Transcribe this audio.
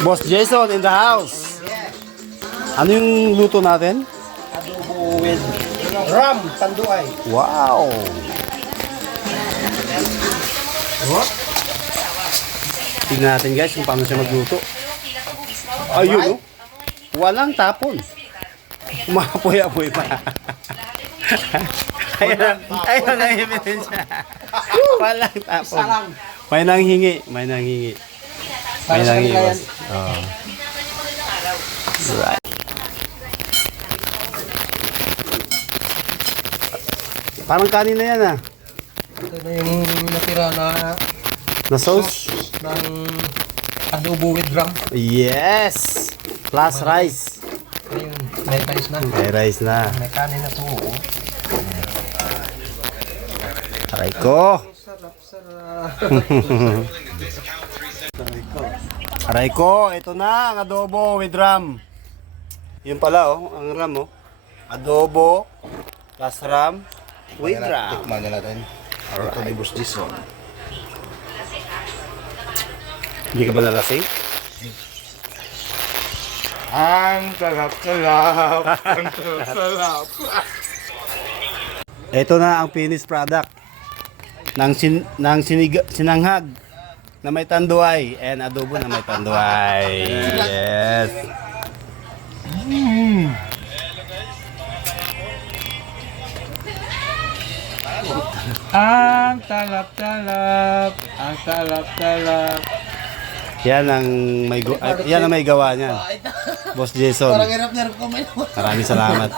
Boss Jason in the house. Ano yung luto natin? Adobo with ram, tanduay. Wow! What? Tingnan natin guys kung paano siya magluto. Ayun, oh. Walang tapon. Umapoy-apoy pa. Ayun ang ebidensya. Walang tapon. May nanghingi. May nanghingi. May nanghingi, boss. Oh. Right. Parang kanin na yan, ah. Ito na yung natira Na sauce? ng adobo with ram. Yes! Plus rice. Ayun, may rice na. May rice na. May kanin na to. Oh. Aray ko. Sarap, sarap. Aray ko, ito na ang adobo with ram. Yun pala, oh, ang ram, oh. Adobo plus ram with ram. Tikman na natin. Ito ni Boss Jason. Hindi ka ba nalasing? Ang sarap-sarap. Ang sarap-sarap. Ito na ang finished product ng sinanghag na may tanduay and adobo na may tanduay. Yes. Ang talap-talap. Ang talap-talap. Yan ang yan ang may gawa niyan. Boss Jason. Parang hirap-hirap ko may Maraming salamat.